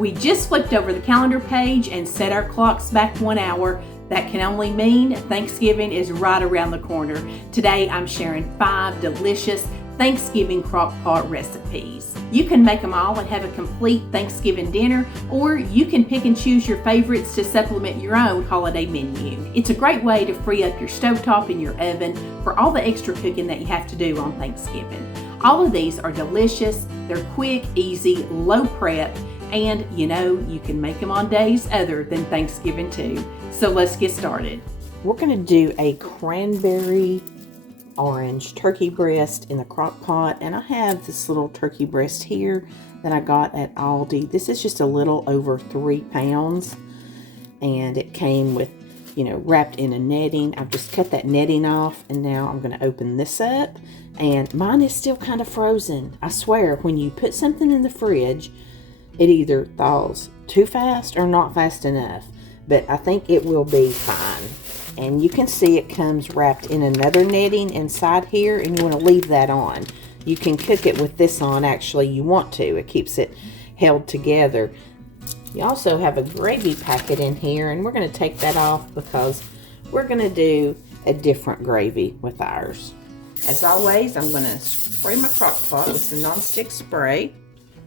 We just flipped over the calendar page and set our clocks back 1 hour. That can only mean Thanksgiving is right around the corner. Today I'm sharing 5 delicious Thanksgiving Crockpot recipes. You can make them all and have a complete Thanksgiving dinner, or you can pick and choose your favorites to supplement your own holiday menu. It's a great way to free up your stovetop and your oven for all the extra cooking that you have to do on Thanksgiving. All of these are delicious, they're quick, easy, low prep, and you can make them on days other than Thanksgiving too. So let's get started. We're going to do a cranberry orange turkey breast in the crock pot, and I have this little turkey breast here that I got at Aldi. This is just a little over 3 pounds, and it came with wrapped in a netting. I've just cut that netting off, and now I'm going to open this up, and mine is still kind of frozen. I swear, when you put something in the fridge, it either thaws too fast or not fast enough, but I think it will be fine. And you can see it comes wrapped in another netting inside here, and you want to leave that on. You can cook it with this on, actually you want to. It keeps it held together. You also have a gravy packet in here, and we're going to take that off because we're going to do a different gravy with ours. As always, I'm going to spray my crock pot with some nonstick spray.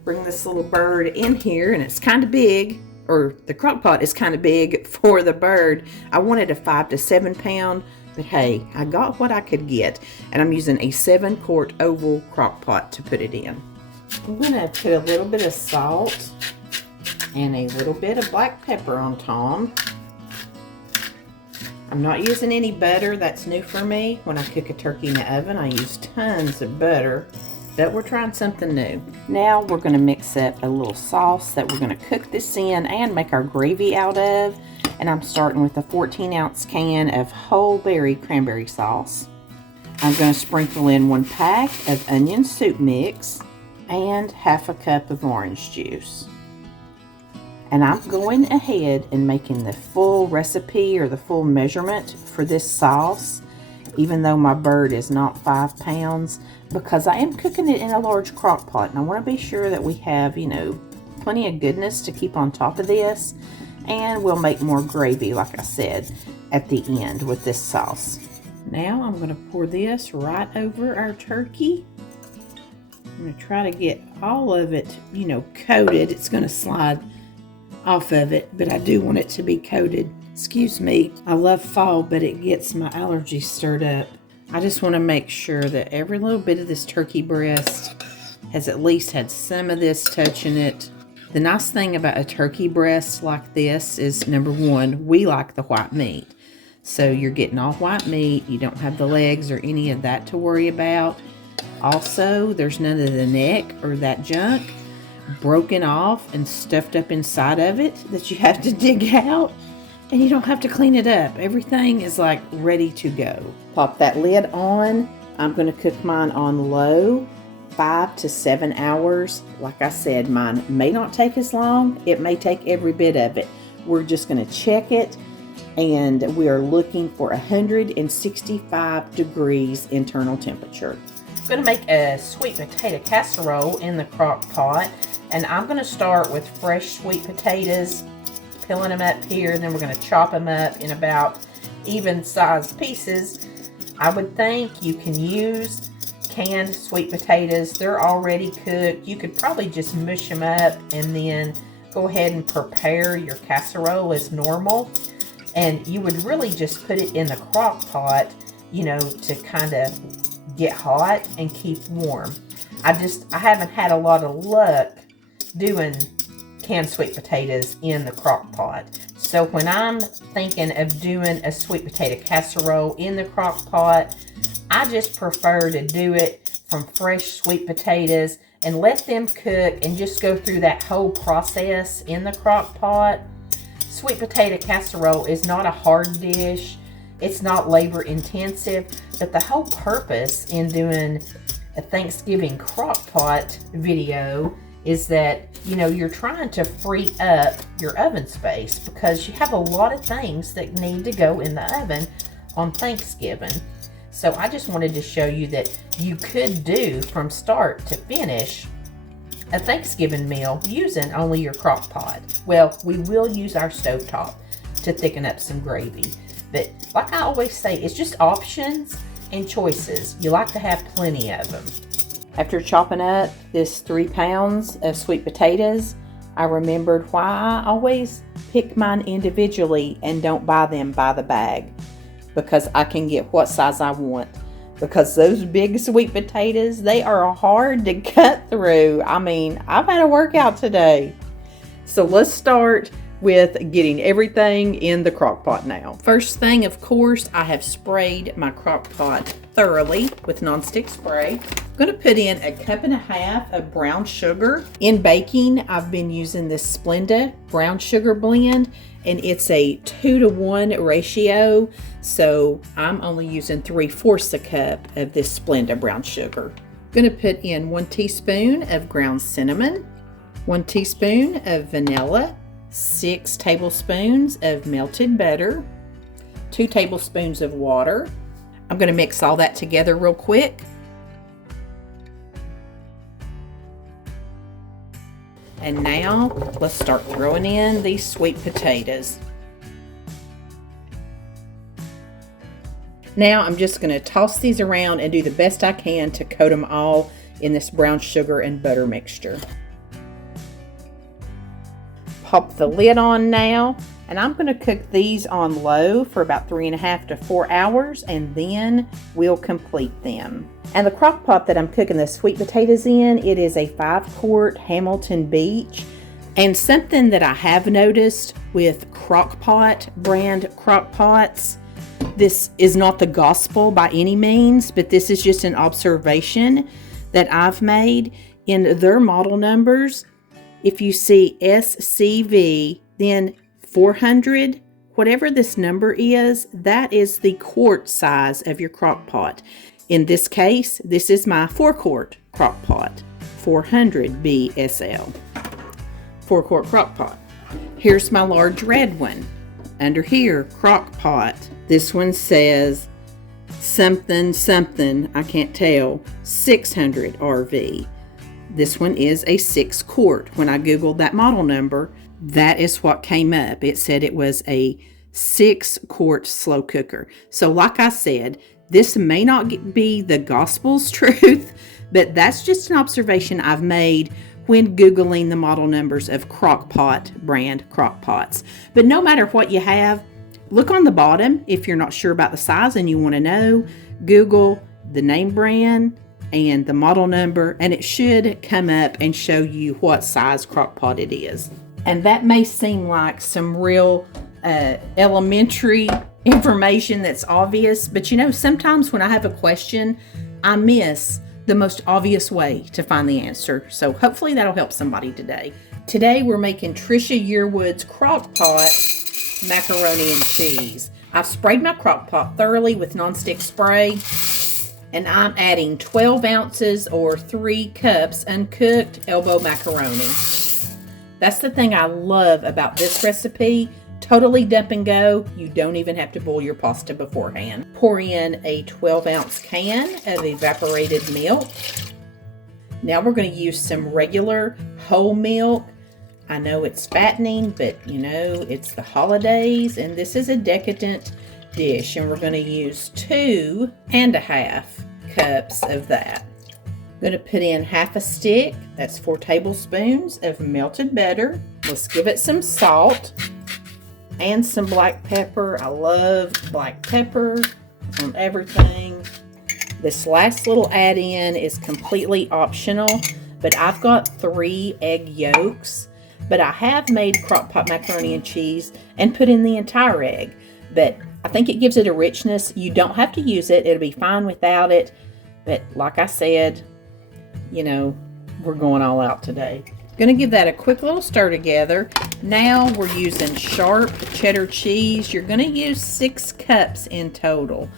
Bring this little bird in here, and it's kind of big. Or the crock pot is kind of big for the bird. I wanted a 5 to 7 pound, but hey, I got what I could get. And I'm using a 7-quart oval crock pot to put it in. I'm gonna put a little bit of salt and a little bit of black pepper on Tom. I'm not using any butter. That's new for me. When I cook a turkey in the oven, I use tons of butter. But we're trying something new. Now we're going to mix up a little sauce that we're going to cook this in and make our gravy out of. And I'm starting with a 14-ounce can of whole berry cranberry sauce. I'm going to sprinkle in 1 pack of onion soup mix and half a cup of orange juice. And I'm going ahead and making the full recipe or the full measurement for this sauce, even though my bird is not 5 pounds, because I am cooking it in a large crock pot, and I want to be sure that we have, plenty of goodness to keep on top of this, and we'll make more gravy, like I said, at the end with this sauce. Now I'm going to pour this right over our turkey. I'm going to try to get all of it, coated. It's going to slide off of it, but I do want it to be coated. Excuse me, I love fall, but it gets my allergies stirred up. I just want to make sure that every little bit of this turkey breast has at least had some of this touching it. The nice thing about a turkey breast like this is, number one, we like the white meat. So you're getting all white meat. You don't have the legs or any of that to worry about. Also, there's none of the neck or that junk broken off and stuffed up inside of it that you have to dig out. And you don't have to clean it up. Everything is like ready to go. Pop that lid on. I'm going to cook mine on low, 5 to 7 hours. Like I said, mine may not take as long. It may take every bit of it. We're just going to check it, and we are looking for 165 degrees internal temperature. I'm going to make a sweet potato casserole in the crock pot, and I'm going to start with fresh sweet potatoes, peeling them up here, and then we're going to chop them up in about even sized pieces. I would think you can use canned sweet potatoes. They're already cooked. You could probably just mush them up and then go ahead and prepare your casserole as normal. And you would really just put it in the crock pot, to kind of get hot and keep warm. I haven't had a lot of luck doing canned sweet potatoes in the crock pot. So when I'm thinking of doing a sweet potato casserole in the crock pot, I just prefer to do it from fresh sweet potatoes and let them cook and just go through that whole process in the crock pot. Sweet potato casserole is not a hard dish. It's not labor intensive, but the whole purpose in doing a Thanksgiving crock pot video is that, you're trying to free up your oven space because you have a lot of things that need to go in the oven on Thanksgiving. So I just wanted to show you that you could do from start to finish a Thanksgiving meal using only your crock pot. Well, we will use our stovetop to thicken up some gravy. But like I always say, it's just options and choices. You like to have plenty of them. After chopping up this 3 pounds of sweet potatoes, I remembered why I always pick mine individually and don't buy them by the bag. Because I can get what size I want. Because those big sweet potatoes, they are hard to cut through. I mean, I've had a workout today. So let's start with getting everything in the crock pot now. First thing, of course, I have sprayed my crock pot thoroughly with nonstick spray. I'm going to put in 1.5 cups of brown sugar. In baking, I've been using this Splenda brown sugar blend, and it's a 2-to-1 ratio. So I'm only using 3/4 cup of this Splenda brown sugar. I'm going to put in 1 teaspoon of ground cinnamon, 1 teaspoon of vanilla, 6 tablespoons of melted butter, 2 tablespoons of water. I'm going to mix all that together real quick. And now let's start throwing in these sweet potatoes. Now I'm just going to toss these around and do the best I can to coat them all in this brown sugar and butter mixture. Pop the lid on now, and I'm going to cook these on low for about 3.5 to 4 hours, and then we'll complete them. And the crock pot that I'm cooking the sweet potatoes in, it is a 5-quart Hamilton Beach. And something that I have noticed with Crockpot brand crock pots, this is not the gospel by any means, but this is just an observation that I've made in their model numbers. If you see SCV, then 400, whatever this number is, that is the quart size of your crock pot. In this case, this is my 4-quart crock pot, 400 BSL, 4-quart crock pot. Here's my large red one. Under here, crock pot. This one says something, I can't tell, 600 RV. This one is a 6-quart. When I Googled that model number, that is what came up. It said it was a 6-quart slow cooker. So like I said, this may not be the gospel's truth, but that's just an observation I've made when Googling the model numbers of Crockpot brand crock pots. But no matter what you have, look on the bottom if you're not sure about the size and you want to know. Google the name brand and the model number, and it should come up and show you what size crock pot it is. And that may seem like some real elementary information that's obvious, but you know, sometimes when I have a question, I miss the most obvious way to find the answer. So hopefully that'll help somebody today. Today we're making Trisha Yearwood's crock pot macaroni and cheese. I've sprayed my crock pot thoroughly with nonstick spray, and I'm adding 12 ounces or 3 cups uncooked elbow macaroni. That's the thing I love about this recipe. Totally dump and go. You don't even have to boil your pasta beforehand. Pour in a 12-ounce can of evaporated milk. Now we're going to use some regular whole milk. I know it's fattening, but you know, it's the holidays, and this is a decadent dish, and we're going to use 2.5 cups of that. I'm going to put in half a stick, that's 4 tablespoons of melted butter. Let's give it some salt and some black pepper. I love black pepper on everything. This last little add-in is completely optional, but I've got 3 egg yolks, but I have made crock pot macaroni and cheese and put in the entire egg, but I think it gives it a richness. You don't have to use it. It'll be fine without it, but like I said, you know, we're going all out today. Going to give that a quick little stir together. Now we're using sharp cheddar cheese. You're going to use 6 cups in total.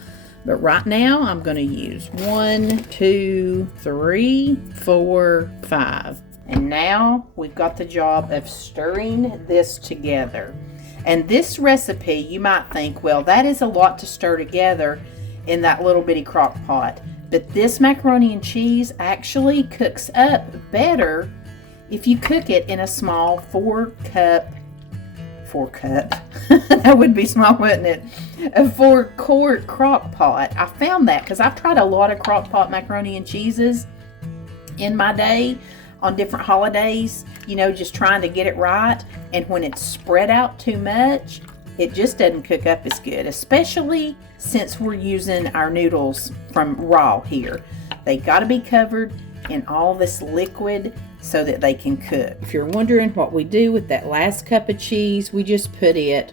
But right now I'm going to use 1, 2, 3, 4, 5. And now we've got the job of stirring this together. And this recipe, you might think, well, that is a lot to stir together in that little bitty crock pot. But this macaroni and cheese actually cooks up better If you cook it in a small 4-cup, that would be small, wouldn't it? A 4-quart crock pot. I found that because I've tried a lot of crock pot macaroni and cheeses in my day on different holidays, you know, just trying to get it right. And when it's spread out too much, it just doesn't cook up as good, especially since we're using our noodles from raw here. They got to be covered in all this liquid so that they can cook. If you're wondering what we do with that last cup of cheese, we just put it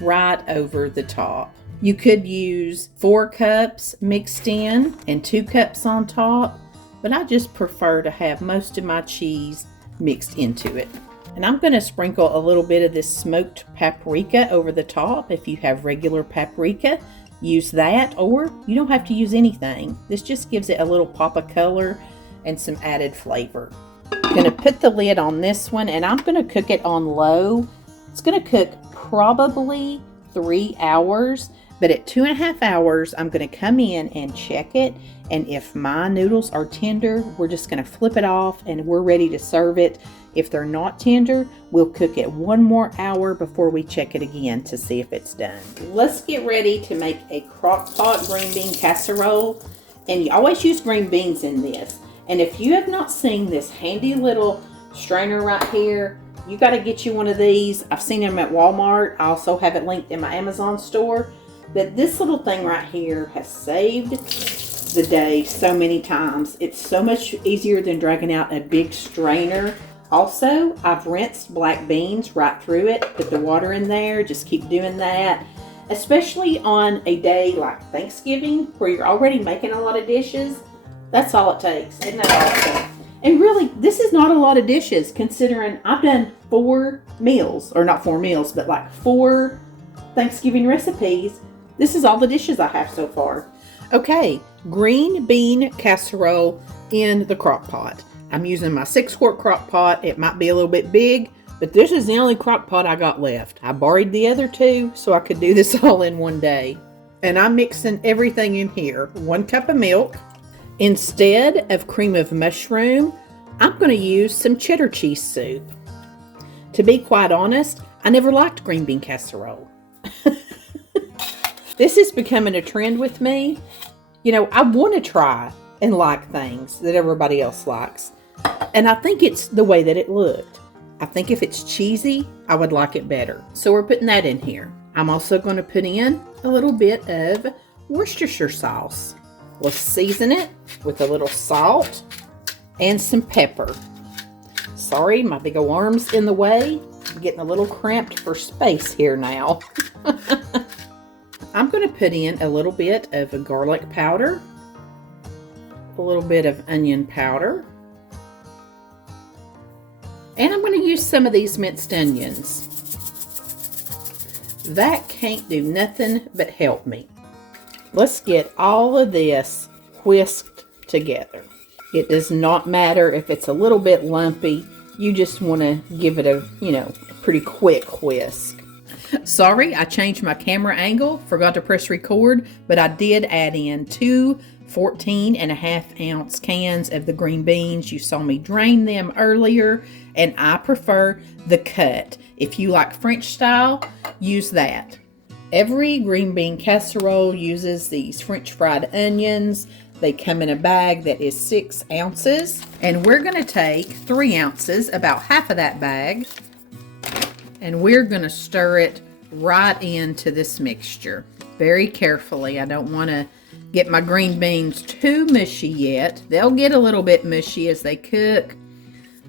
right over the top. You could use 4 cups mixed in and 2 cups on top, but I just prefer to have most of my cheese mixed into it. And I'm going to sprinkle a little bit of this smoked paprika over the top. If you have regular paprika, use that, or you don't have to use anything. This just gives it a little pop of color and some added flavor. I'm going to put the lid on this one, and I'm going to cook it on low. It's going to cook probably 3 hours, but at 2.5 hours, I'm going to come in and check it. And if my noodles are tender, we're just going to flip it off and we're ready to serve it. If they're not tender, we'll cook it 1 more hour before we check it again to see if it's done. Let's get ready to make a crock pot green bean casserole. And you always use green beans in this. And if you have not seen this handy little strainer right here, you got to get you one of these. I've seen them at Walmart. I also have it linked in my Amazon store. But this little thing right here has saved the day so many times. It's so much easier than dragging out a big strainer. Also, I've rinsed black beans right through it, put the water in there, just keep doing that. Especially on a day like Thanksgiving, where you're already making a lot of dishes. That's all it takes. Isn't that awesome? And really, this is not a lot of dishes, considering I've done 4 meals, or not 4 meals, but like 4 Thanksgiving recipes. This is all the dishes I have so far. Okay, green bean casserole in the crock pot. I'm using my 6-quart crock pot. It might be a little bit big, but this is the only crock pot I got left. I borrowed the other 2 so I could do this all in one day. And I'm mixing everything in here. 1 cup of milk. Instead of cream of mushroom, I'm going to use some cheddar cheese soup. To be quite honest, I never liked green bean casserole. This is becoming a trend with me. You know, I want to try and like things that everybody else likes. And I think it's the way that it looked. I think if it's cheesy, I would like it better. So we're putting that in here. I'm also going to put in a little bit of Worcestershire sauce. We'll season it with a little salt and some pepper. Sorry, my big old arm's in the way. I'm getting a little cramped for space here now. I'm going to put in a little bit of garlic powder, a little bit of onion powder, and I'm going to use some of these minced onions. That can't do nothing but help me. Let's get all of this whisked together. It does not matter if it's a little bit lumpy. You just want to give it a, pretty quick whisk. Sorry, I changed my camera angle, forgot to press record, but I did add in 2 14.5-ounce cans of the green beans. You saw me drain them earlier, and I prefer the cut. If you like French style, use that. Every green bean casserole uses these French fried onions. They come in a bag that is 6 ounces, and we're going to take 3 ounces, about half of that bag, and we're going to stir it right into this mixture very carefully. I don't want to get my green beans too mushy yet. They'll get a little bit mushy as they cook,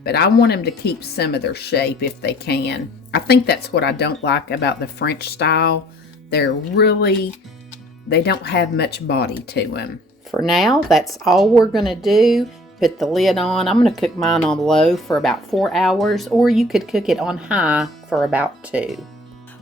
but I want them to keep some of their shape if they can. I think that's what I don't like about the French style. They don't have much body to them. For now, that's all we're going to do. Put the lid on. I'm going to cook mine on low for about 4 hours, or you could cook it on high for about 2.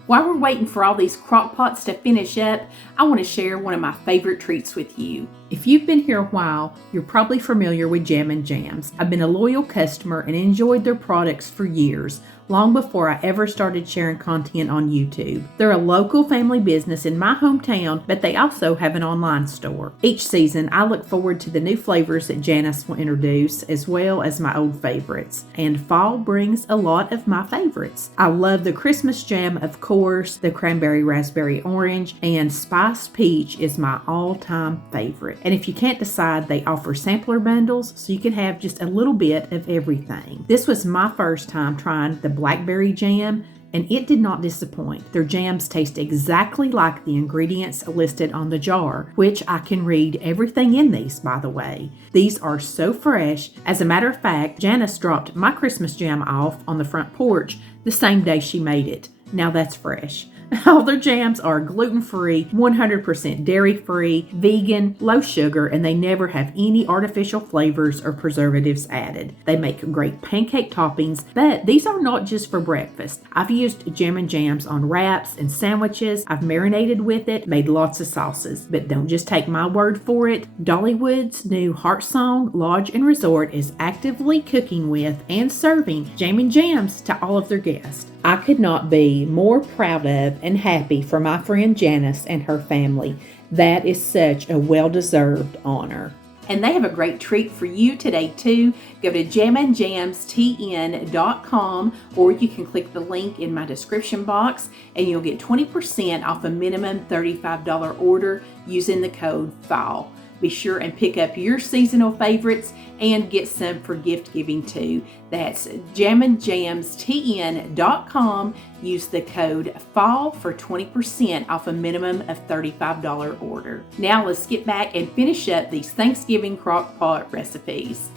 While we're waiting for all these crock pots to finish up, I want to share one of my favorite treats with you. If you've been here a while, you're probably familiar with Jam and Jams. I've been a loyal customer and enjoyed their products for years. long before I ever started sharing content on YouTube. They're a local family business in my hometown, but they also have an online store. Each season, I look forward to the new flavors that Janice will introduce, as well as my old favorites. And fall brings a lot of my favorites. I love the Christmas jam, of course, the cranberry raspberry orange, and spiced peach is my all-time favorite. And if you can't decide, they offer sampler bundles so you can have just a little bit of everything. This was my first time trying the blackberry jam, and it did not disappoint. Their jams taste exactly like the ingredients listed on the jar, which I can read everything in these, by the way. These are so fresh. As a matter of fact, Janice dropped my Christmas jam off on the front porch the same day she made it. Now that's fresh. All their jams are gluten-free, 100% dairy-free, vegan, low sugar, and they never have any artificial flavors or preservatives added. They make great pancake toppings, but these are not just for breakfast. I've used jam and jams on wraps and sandwiches. I've marinated with it, made lots of sauces. But don't just take my word for it. Dollywood's new Heart Song Lodge and Resort is actively cooking with and serving jam and jams to all of their guests. I could not be more proud of and happy for my friend Janice and her family. That is such a well-deserved honor. And they have a great treat for you today too. Go to jamandjamstn.com, or you can click the link in my description box and you'll get 20% off a minimum $35 order using the code FALL. Be sure and pick up your seasonal favorites and get some for gift giving too. That's jamandjamstn.com. Use the code FALL for 20% off a minimum of $35 order. Now let's get back and finish up these Thanksgiving Crockpot recipes.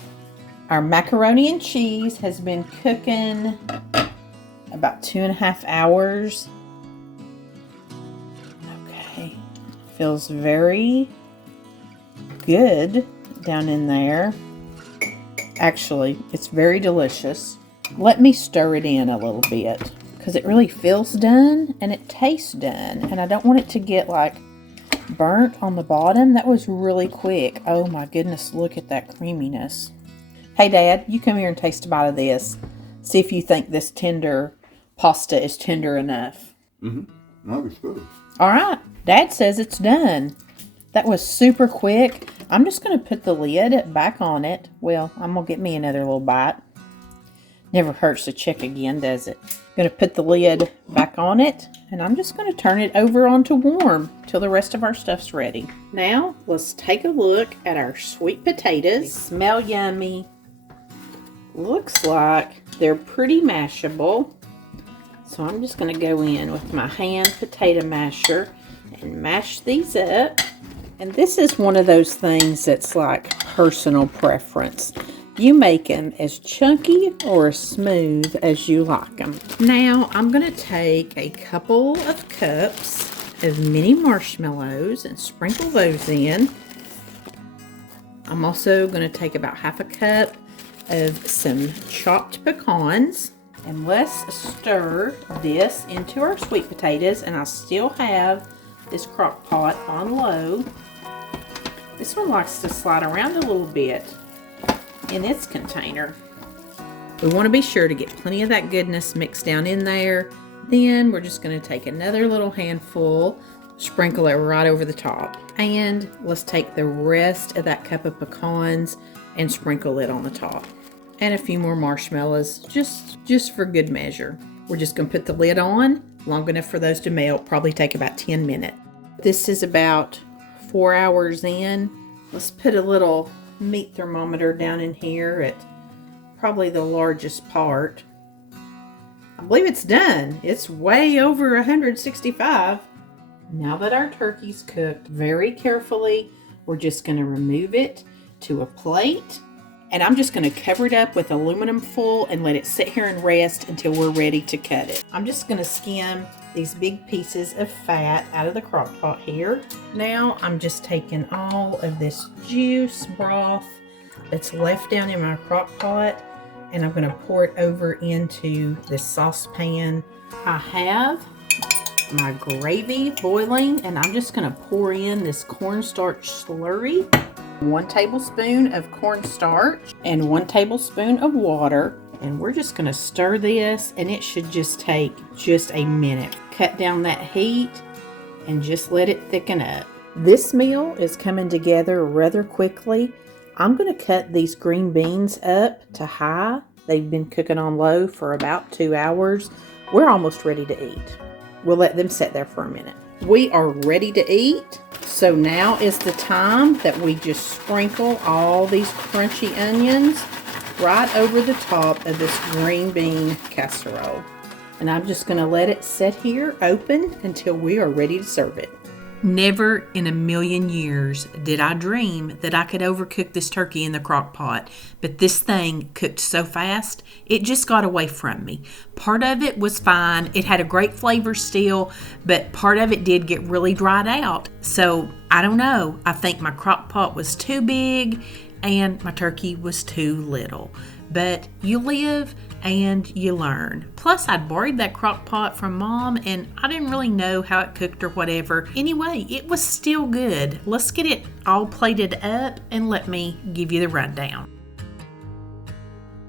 Our macaroni and cheese has been cooking about 2.5 hours. Okay, feels very good down in there. Actually, it's very delicious. Let me stir it in a little bit because it really feels done and it tastes done, and I don't want it to get like burnt on the bottom. That was really quick. Oh my goodness, look at that creaminess. Hey Dad, you come here and taste a bite of this. See if you think this tender pasta is tender enough. No, it's good. All right, Dad says it's done. That was super quick. I'm just going to put the lid back on it. Well, I'm going to get me another little bite. Never hurts to check again, does it? Going to put the lid back on it, and I'm just going to turn it over onto warm till the rest of our stuff's ready. Now, let's take a look at our sweet potatoes. They smell yummy. Looks like they're pretty mashable. So I'm just going to go in with my hand potato masher and mash these up. And this is one of those things that's like personal preference. You make them as chunky or as smooth as you like them. Now I'm going to take a couple of cups of mini marshmallows and sprinkle those in. I'm also going to take about half a cup of some chopped pecans. And let's stir this into our sweet potatoes. And I still have this crock pot on low. This one likes to slide around a little bit in its container. We want to be sure to get plenty of that goodness mixed down in there. Then we're just going to take another little handful, sprinkle it right over the top. And let's take the rest of that cup of pecans and sprinkle it on the top. And a few more marshmallows, just for good measure. We're just going to put the lid on, long enough for those to melt, probably take about 10 minutes. This is about 4 hours in. Let's put a little meat thermometer down in here at probably the largest part. I believe it's done. It's way over 165. Now that our turkey's cooked very carefully, we're just going to remove it to a plate. And I'm just going to cover it up with aluminum foil and let it sit here and rest until we're ready to cut it. I'm just going to skim these big pieces of fat out of the crock pot here. Now I'm just taking all of this juice broth that's left down in my crock pot, and I'm going to pour it over into this saucepan. I have my gravy boiling, and I'm just going to pour in this cornstarch slurry. 1 tablespoon of cornstarch and 1 tablespoon of water. And we're just gonna stir this, and it should just take just a minute. Cut down that heat and just let it thicken up. This meal is coming together rather quickly. I'm gonna cut these green beans up to high. They've been cooking on low for about 2 hours. We're almost ready to eat. We'll let them sit there for a minute. We are ready to eat. So now is the time that we just sprinkle all these crunchy onions right over the top of this green bean casserole. And I'm just gonna let it sit here open until we are ready to serve it. Never in a million years did I dream that I could overcook this turkey in the crock pot, but this thing cooked so fast, it just got away from me. Part of it was fine, it had a great flavor still, but part of it did get really dried out. So I don't know, I think my crock pot was too big and my turkey was too little. But you live and you learn. Plus, I'd borrowed that crock pot from Mom and I didn't really know how it cooked or whatever. Anyway, it was still good. Let's get it all plated up and let me give you the rundown.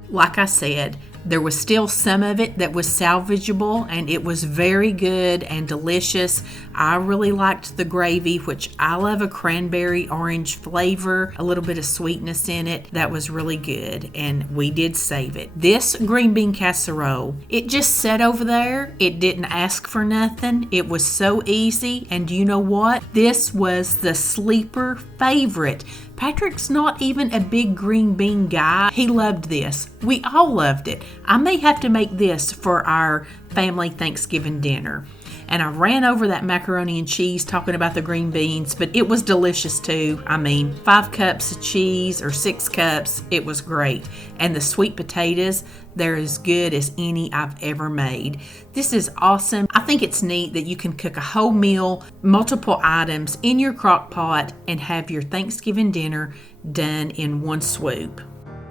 Like I said, there was still some of it that was salvageable, and it was very good and delicious. I really liked the gravy, which I love a cranberry orange flavor, a little bit of sweetness in it. That was really good, and we did save it. This green bean casserole, it just sat over there. It didn't ask for nothing. It was so easy, and you know what? This was the sleeper favorite. Patrick's not even a big green bean guy. He loved this. We all loved it. I may have to make this for our family Thanksgiving dinner. And I ran over that macaroni and cheese talking about the green beans, but it was delicious too. I mean, 5 cups of cheese or 6 cups, it was great. And the sweet potatoes, they're as good as any I've ever made. This is awesome. I think it's neat that you can cook a whole meal, multiple items in your crock pot, and have your Thanksgiving dinner done in one swoop.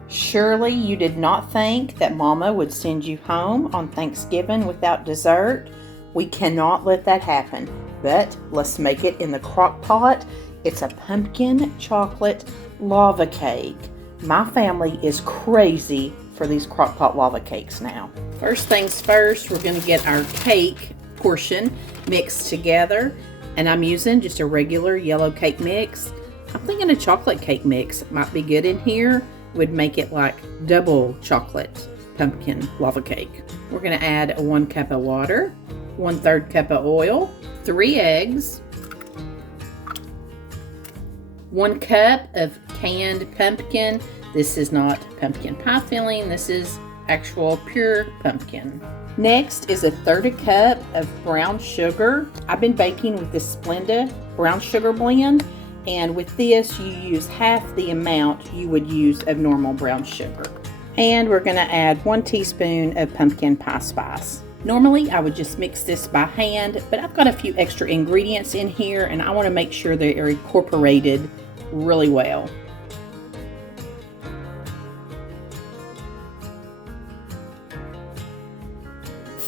Surely you did not think that Mama would send you home on Thanksgiving without dessert. We cannot let that happen, but let's make it in the crock pot. It's a pumpkin chocolate lava cake. My family is crazy for these crock pot lava cakes now. First things first, we're gonna get our cake portion mixed together, and I'm using just a regular yellow cake mix. I'm thinking a chocolate cake mix might be good in here. Would make it like double chocolate pumpkin lava cake. We're gonna add 1 cup of water, 1/3 cup of oil, 3 eggs, 1 cup of canned pumpkin. This is not pumpkin pie filling, this is actual pure pumpkin. Next is 1/3 cup of brown sugar. I've been baking with this Splenda brown sugar blend, and with this you use half the amount you would use of normal brown sugar. And we're gonna add 1 teaspoon of pumpkin pie spice. Normally I would just mix this by hand, but I've got a few extra ingredients in here and I want to make sure they are incorporated really well.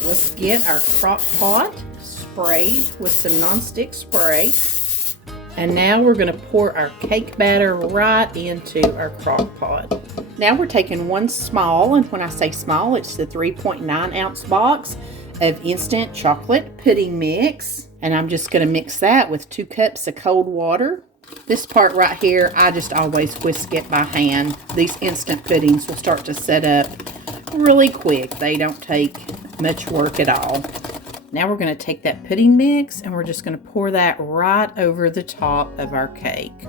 Let's get our crock pot sprayed with some nonstick spray. And now we're going to pour our cake batter right into our crock pot. Now we're taking 1 small, and when I say small, it's the 3.9 ounce box of instant chocolate pudding mix. And I'm just going to mix that with 2 cups of cold water. This part right here, I just always whisk it by hand. These instant puddings will start to set up really quick. They don't take much work at all. Now we're going to take that pudding mix and we're just going to pour that right over the top of our cake.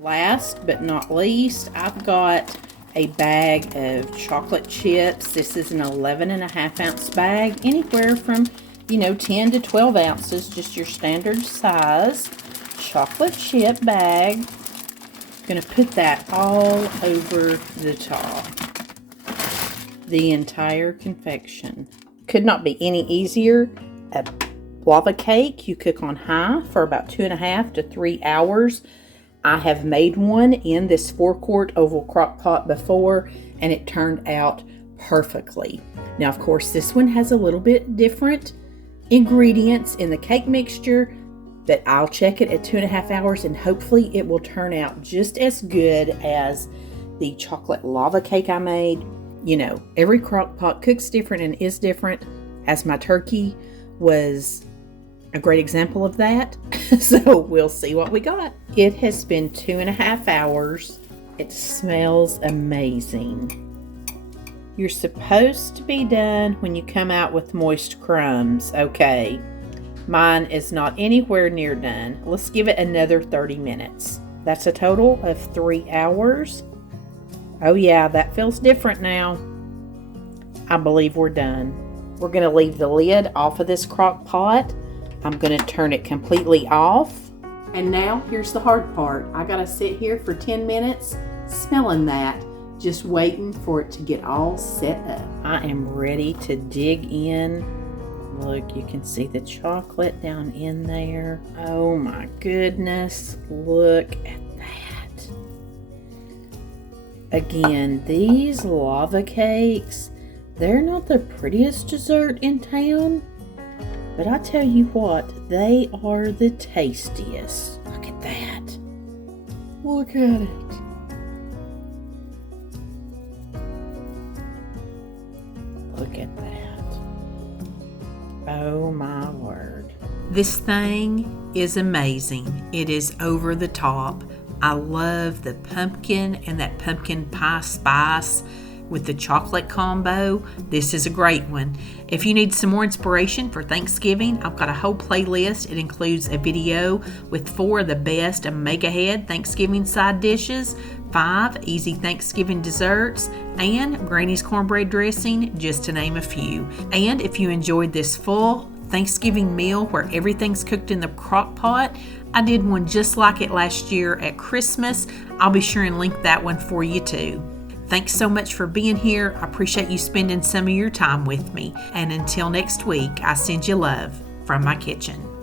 Last but not least, I've got a bag of chocolate chips. This is an 11.5 ounce bag, anywhere from 10 to 12 ounces, just your standard size chocolate chip bag. I'm going to put that all over the top. The entire confection. Could not be any easier. A lava cake you cook on high for about 2.5 to 3 hours. I have made one in this 4-quart oval crock pot before and it turned out perfectly. Now of course this one has a little bit different ingredients in the cake mixture, but I'll check it at 2.5 hours and hopefully it will turn out just as good as the chocolate lava cake I made. You know, every crock pot cooks different and is different, as my turkey was a great example of that. So we'll see what we got. It has been 2.5 hours. It smells amazing. You're supposed to be done when you come out with moist crumbs. Okay, mine is not anywhere near done. Let's give it another 30 minutes. That's a total of 3 hours. Oh yeah, that feels different now. I believe we're done. We're going to leave the lid off of this crock pot. I'm going to turn it completely off. And now here's the hard part. I got to sit here for 10 minutes smelling that, just waiting for it to get all set up. I am ready to dig in. Look, you can see the chocolate down in there. Oh my goodness, look at that. Again, these lava cakes, they're not the prettiest dessert in town, but I tell you what, they are the tastiest. Look at that. Look at it. Look at that. Oh my word. This thing is amazing. It is over the top. I love the pumpkin and that pumpkin pie spice with the chocolate combo. This is a great one. If you need some more inspiration for Thanksgiving, I've got a whole playlist. It includes a video with 4 of the best make-ahead Thanksgiving side dishes, 5 easy Thanksgiving desserts, and Granny's cornbread dressing, just to name a few. And if you enjoyed this full Thanksgiving meal where everything's cooked in the crock pot, I did one just like it last year at Christmas. I'll be sure and link that one for you too. Thanks so much for being here. I appreciate you spending some of your time with me. And until next week, I send you love from my kitchen.